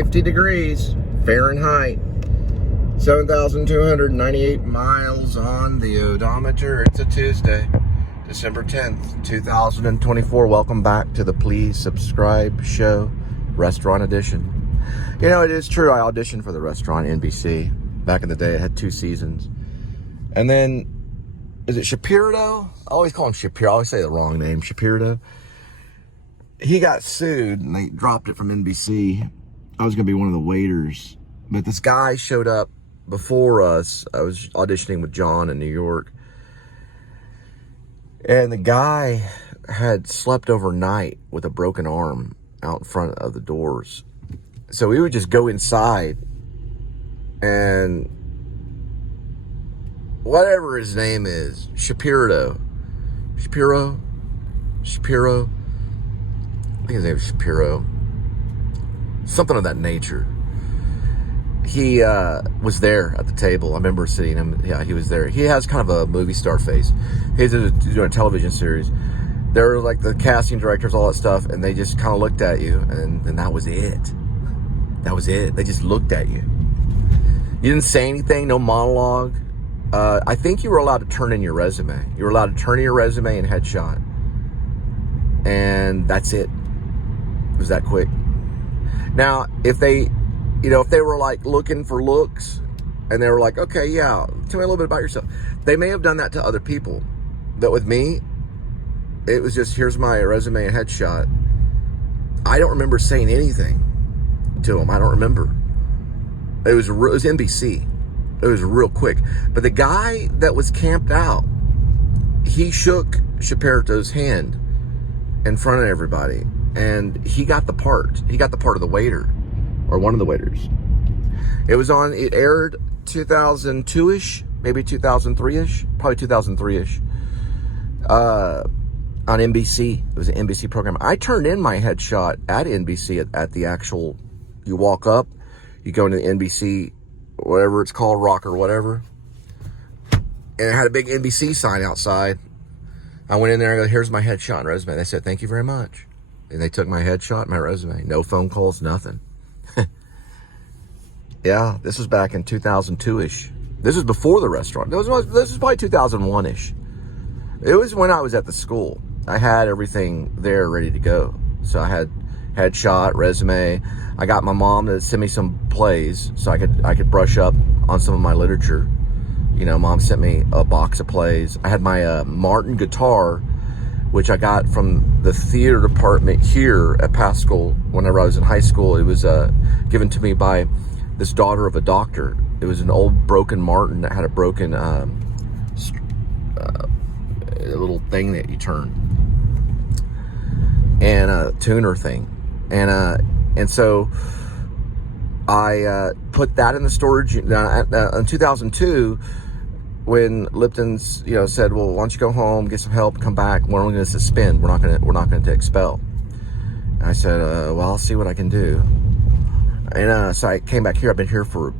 50 degrees Fahrenheit. 7,298 miles on the odometer. It's a Tuesday, December 10th, 2024. Welcome back to the Please Subscribe Show, Restaurant Edition. You know, it is true, I auditioned for the restaurant NBC. Back in the day, it had 2 seasons. And then, is it Shapiro? I always call him Shapiro. I always say the wrong name, Shapiro. He got sued, and they dropped it from NBC. I was going to be one of the waiters. But this guy showed up before us. I was auditioning with John in New York. And the guy had slept overnight with a broken arm out in front of the doors. So we would just go inside and whatever his name is, Shapiro. I think his name is Shapiro. Something of that nature. He was there at the table. I remember seeing him. Yeah, he was there. He has kind of a movie star face. He's doing a television series. There were like the casting directors, all that stuff, and they just kind of looked at you, and that was it. That was it. They just looked at you. You didn't say anything, no monologue. I think you were allowed to turn in your resume. You were allowed to turn in your resume and headshot. And that's it. It was that quick. Now, if they were like looking for looks and they were like, okay, yeah, tell me a little bit about yourself. They may have done that to other people. But with me, it was just, here's my resume and headshot. I don't remember saying anything to them. I don't remember. It was NBC. It was real quick. But the guy that was camped out, he shook Shapiro's hand in front of everybody. And he got the part. He got the part of the waiter. Or one of the waiters. It aired 2002-ish, maybe 2003-ish, probably 2003-ish, on NBC. It was an NBC program. I turned in my headshot at NBC at the actual, you walk up, you go into the NBC, whatever it's called, Rock or whatever, and it had a big NBC sign outside. I went in there and I go, here's my headshot and resume. They said, thank you very much. And they took my headshot and my resume. No phone calls, nothing. Yeah, this was back in 2002-ish. This was before the restaurant. This was probably 2001-ish. It was when I was at the school. I had everything there ready to go. So I had headshot, resume. I got my mom to send me some plays so I could brush up on some of my literature. You know, mom sent me a box of plays. I had my Martin guitar, which I got from the theater department here at Pascal whenever I was in high school. It was given to me by this daughter of a doctor. It was an old broken Martin that had a broken a little thing that you turn, and a tuner thing, and so I put that in the storage. In 2002, when Lipton's said, well, why don't you go home, get some help, come back, we're only going to suspend, we're not going to expel. And I said, well, I'll see what I can do. And so I came back here. I've been here for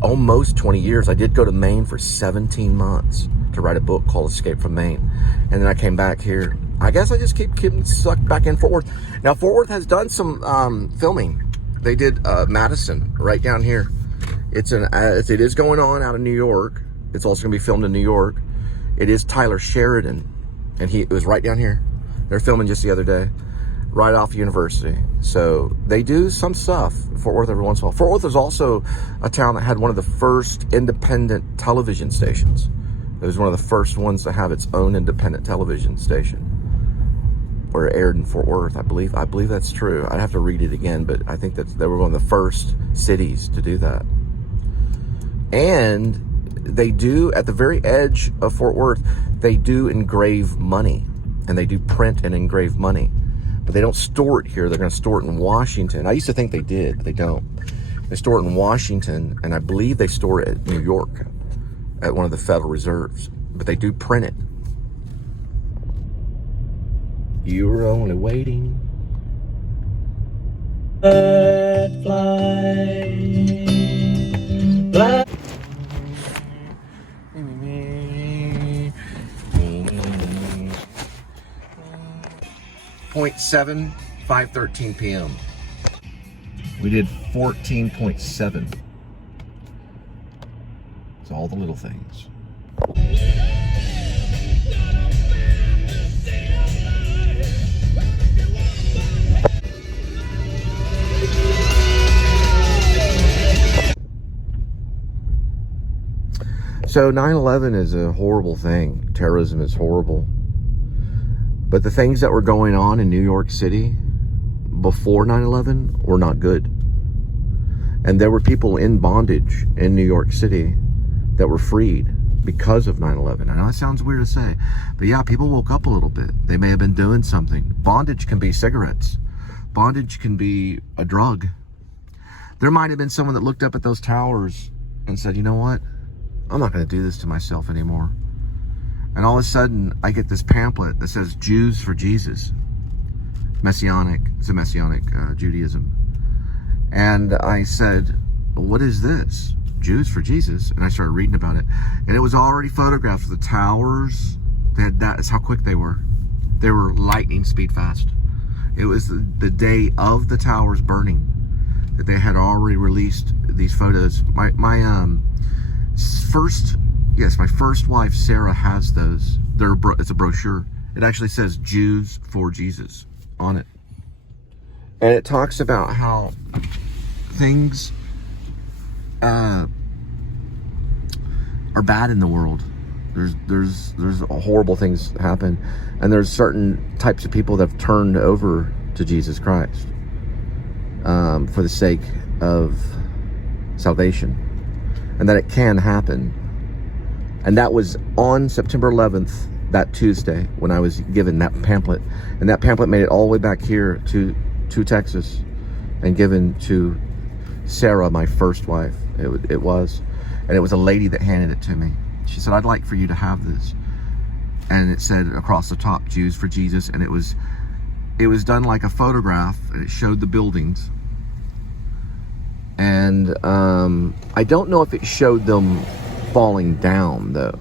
almost 20 years. I did go to Maine for 17 months to write a book called Escape from Maine. And then I came back here. I guess I just keep getting sucked back in Fort Worth. Now, Fort Worth has done some filming. They did Madison right down here. It is going on out of New York. It's also going to be filmed in New York. It is Tyler Sheridan. And it was right down here. They're filming just the other day. Right off University. So they do some stuff in Fort Worth every once in a while. Fort Worth is also a town that had one of the first independent television stations. It was one of the first ones to have its own independent television station, where it aired in Fort Worth. I believe that's true. I'd have to read it again, but I think that they were one of the first cities to do that. And they do, at the very edge of Fort Worth, they do engrave money, and they do print and engrave money. But they don't store it here. They're going to store it in Washington. I used to think they did, but they don't. They store it in Washington, and I believe they store it in New York at one of the Federal Reserves. But they do print it. You were only waiting. Fly, 0.7, 5:13 p.m. We did 14.7. It's all the little things. So 9/11 is a horrible thing. Terrorism is horrible. But the things that were going on in New York City before 9/11 were not good. And there were people in bondage in New York City that were freed because of 9/11. I know that sounds weird to say, but yeah, people woke up a little bit. They may have been doing something. Bondage can be cigarettes. Bondage can be a drug. There might have been someone that looked up at those towers and said, you know what? I'm not going to do this to myself anymore. And all of a sudden, I get this pamphlet that says Jews for Jesus. Messianic. It's a Messianic Judaism. And I said, what is this? Jews for Jesus? And I started reading about it. And it was already photographed. The towers, that's how quick they were. They were lightning speed fast. It was the day of the towers burning that they had already released these photos. My first wife, Sarah, has those. It's a brochure. It actually says Jews for Jesus on it. And it talks about how things are bad in the world. There's horrible things happen. And there's certain types of people that have turned over to Jesus Christ for the sake of salvation. And that it can happen. And that was on September 11th, that Tuesday, when I was given that pamphlet. And that pamphlet made it all the way back here to Texas and given to Sarah, my first wife. It was. And it was a lady that handed it to me. She said, I'd like for you to have this. And it said across the top, Jews for Jesus. And it was done like a photograph, and it showed the buildings. And I don't know if it showed them falling down, though.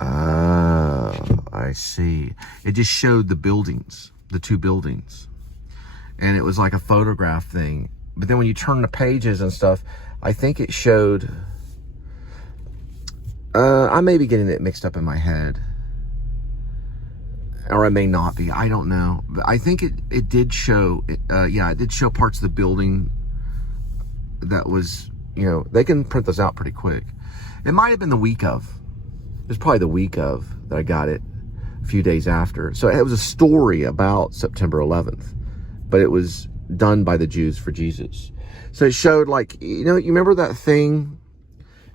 I see. It just showed the buildings, the two buildings. And it was like a photograph thing. But then when you turn the pages and stuff, I think it showed... I may be getting it mixed up in my head. Or I may not be. I don't know. But I think it did show... it did show parts of the building that was... they can print those out pretty quick. It might have been the week of. It was probably the week of that I got it a few days after. So it was a story about September 11th. But it was done by the Jews for Jesus. So it showed like, you remember that thing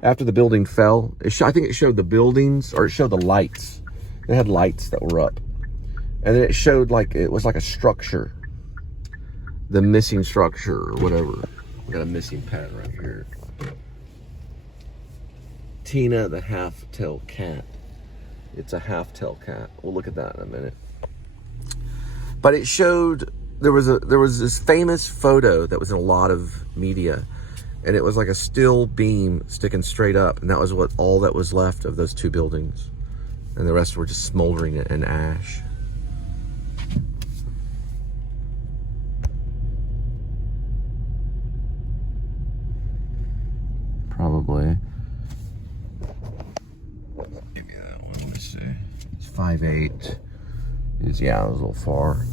after the building fell? I think it showed the buildings, or it showed the lights. It had lights that were up. And then it showed like, it was like a structure. The missing structure or whatever. I got a missing pen right here. Tina the half-tailed cat. It's a half-tailed cat. We'll look at that in a minute. But it showed, there was this famous photo that was in a lot of media, and it was like a steel beam sticking straight up, and that was all that was left of those two buildings, and the rest were just smoldering in ash. Probably. Give me that one. Let me see. It's 5'8". It was a little far.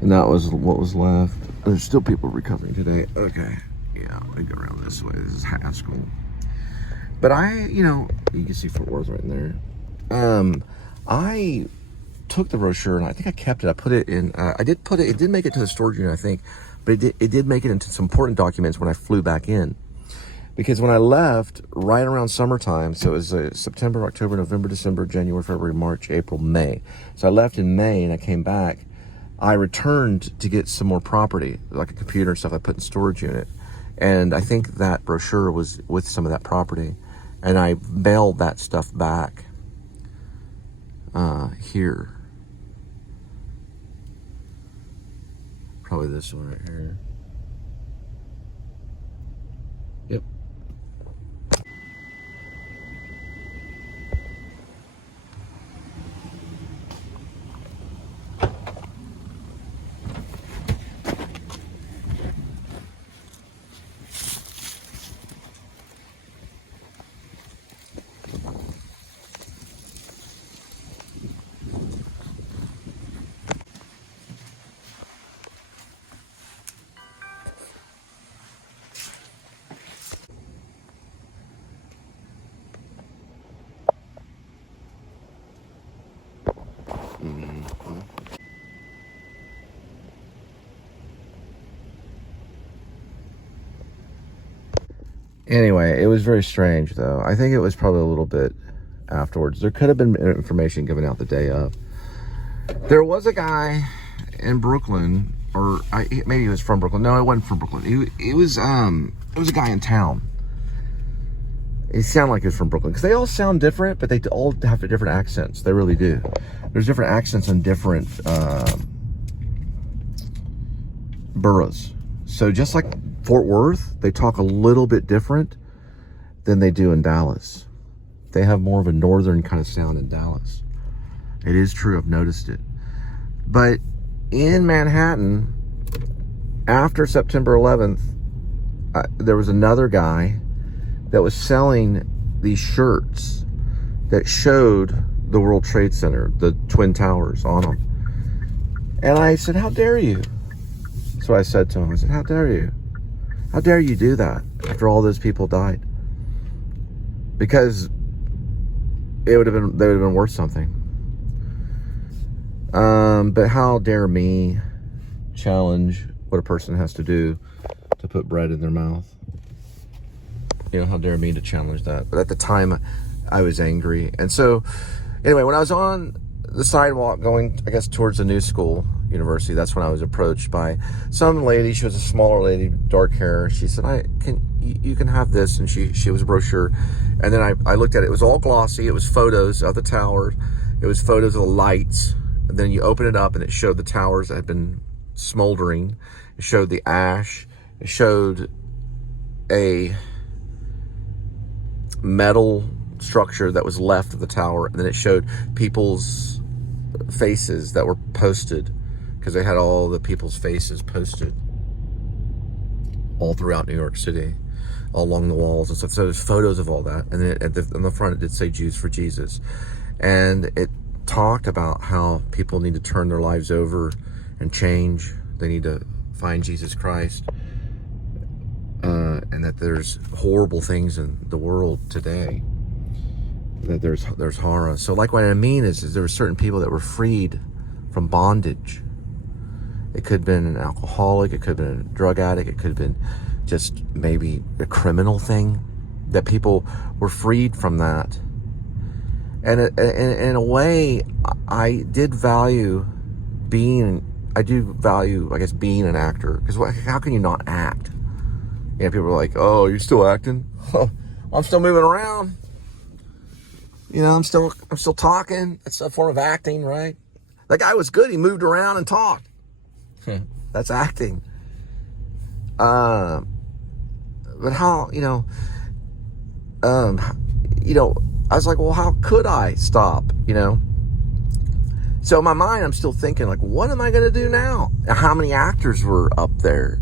And that was what was left. There's still people recovering today. Okay. Yeah, let me go around this way. This is Haskell. But you can see Fort Worth right in there. I took the brochure and I think I kept it. I put it in, it did make it to the storage unit, I think. But it did make it into some important documents when I flew back in. Because when I left, right around summertime, so it was September, October, November, December, January, February, March, April, May. So I left in May and I came back. I returned to get some more property, like a computer and stuff I put in storage unit. And I think that brochure was with some of that property. And I mailed that stuff back here. Probably this one right here. Yep. Anyway, it was very strange, though. I think it was probably a little bit afterwards. There could have been information given out the day of. There was a guy in Brooklyn, or maybe he was from Brooklyn. No, it wasn't from Brooklyn. It was a guy in town. It sounded like he was from Brooklyn, because they all sound different, but they all have different accents. They really do. There's different accents in different boroughs. So just like Fort Worth, they talk a little bit different than they do in Dallas. They have more of a northern kind of sound in Dallas. It is true, I've noticed it. But in Manhattan, after September 11th, there was another guy that was selling these shirts that showed the World Trade Center, the Twin Towers on them. And I said, how dare you? So I said to him, I said, how dare you? How dare you do that after all those people died? Because they would have been worth something. But how dare me challenge what a person has to do to put bread in their mouth? You know, how dare me to challenge that? But at the time, I was angry. And so, anyway, when I was on the sidewalk going, I guess, towards the new school, university, that's when I was approached by some lady. She was a smaller lady, dark hair. She said, you can have this. And she was a brochure. And then I looked at it. It was all glossy. It was photos of the tower. It was photos of the lights. And then you open it up and it showed the towers that had been smoldering. It showed the ash. It showed a metal structure that was left of the tower. And then it showed people's faces that were posted, because they had all the people's faces posted all throughout New York City, all along the walls and stuff. So there's photos of all that. And then on the front, it did say Jews for Jesus. And it talked about how people need to turn their lives over and change. They need to find Jesus Christ. And that there's horrible things in the world today. That there's horror. So like what I mean is there were certain people that were freed from bondage. It could have been an alcoholic, it could have been a drug addict, it could have been just maybe a criminal thing. That people were freed from that. And in a way, I do value, I guess, being an actor. Because how can you not act? You know, people are like, oh, you're still acting? I'm still moving around. You know, I'm still talking. It's a form of acting, right? That guy was good. He moved around and talked. That's acting. But how, I was like, well, how could I stop, So in my mind, I'm still thinking, like, what am I going to do now? How many actors were up there,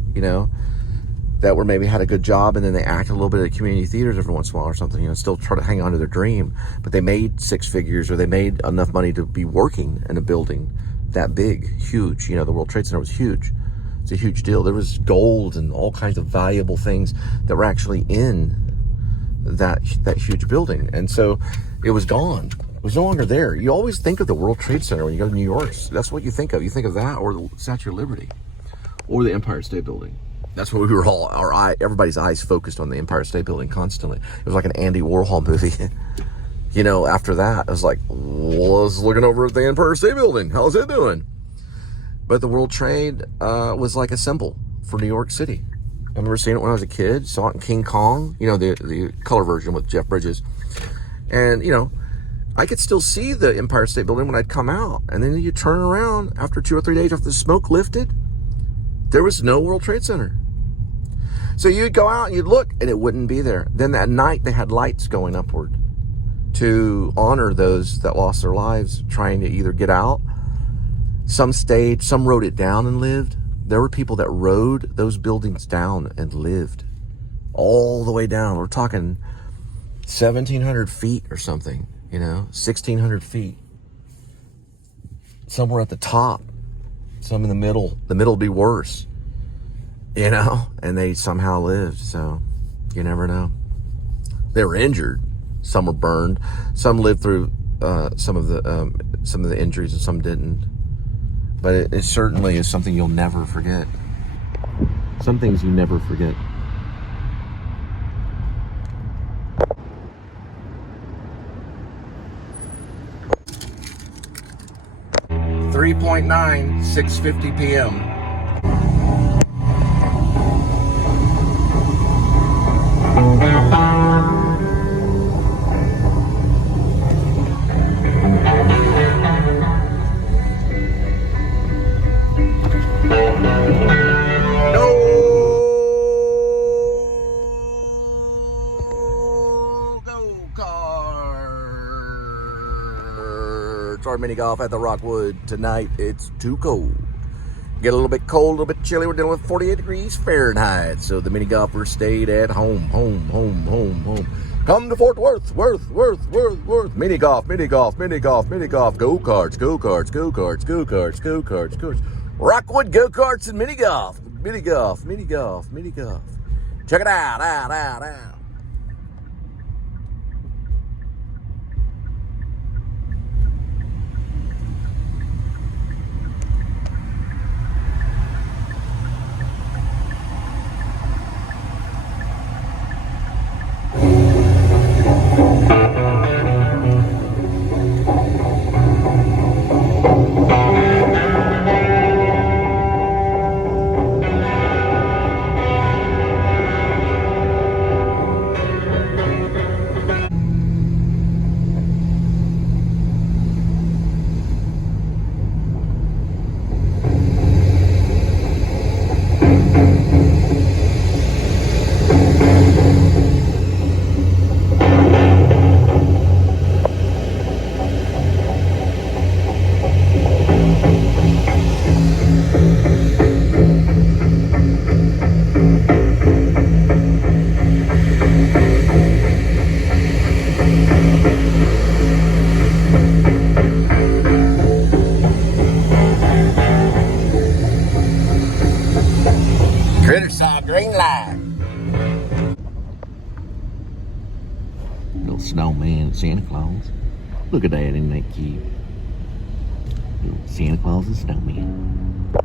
that were maybe had a good job, and then they acted a little bit at community theaters every once in a while or something, still try to hang on to their dream, but they made six figures, or they made enough money to be working in a building that big, huge. The World Trade Center was huge. It's a huge deal. There was gold and all kinds of valuable things that were actually in that huge building. And so it was gone. It was no longer there. You always think of the World Trade Center when you go to New York. That's what you think of. You think of that, or the Statue of Liberty, or the Empire State Building. That's what we were everybody's eyes focused on, the Empire State Building constantly. It was like an Andy Warhol movie. After that, I was like, well, I was looking over at the Empire State Building. How's it doing? But the World Trade was like a symbol for New York City. I remember seeing it when I was a kid. Saw it in King Kong, the color version with Jeff Bridges. And, I could still see the Empire State Building when I'd come out. And then you turn around after 2 or 3 days after the smoke lifted, there was no World Trade Center. So you'd go out and you'd look, and it wouldn't be there. Then that night, they had lights going upward to honor those that lost their lives trying to either get out. Some stayed, some rode it down and lived. There were people that rode those buildings down and lived all the way down. We're talking 1,700 feet or something, 1,600 feet. Some were at the top, some in the middle. The middle would be worse, and they somehow lived. So you never know. They were injured. Some were burned. Some lived through some of the injuries, and some didn't. But it certainly is something you'll never forget. Some things you never forget. 3.9, 6:50 p.m. Our mini golf at the Rockwood tonight. It's too cold. Get a little bit cold, a little bit chilly. We're dealing with 48 degrees Fahrenheit. So the mini golfers stayed at home. Come to Fort Worth. Mini golf. Go karts. Rockwood go karts and mini golf. Check it out. Critter saw green light. Little snowman and Santa Claus. Look at that, isn't that cute? Little Santa Claus and snowman.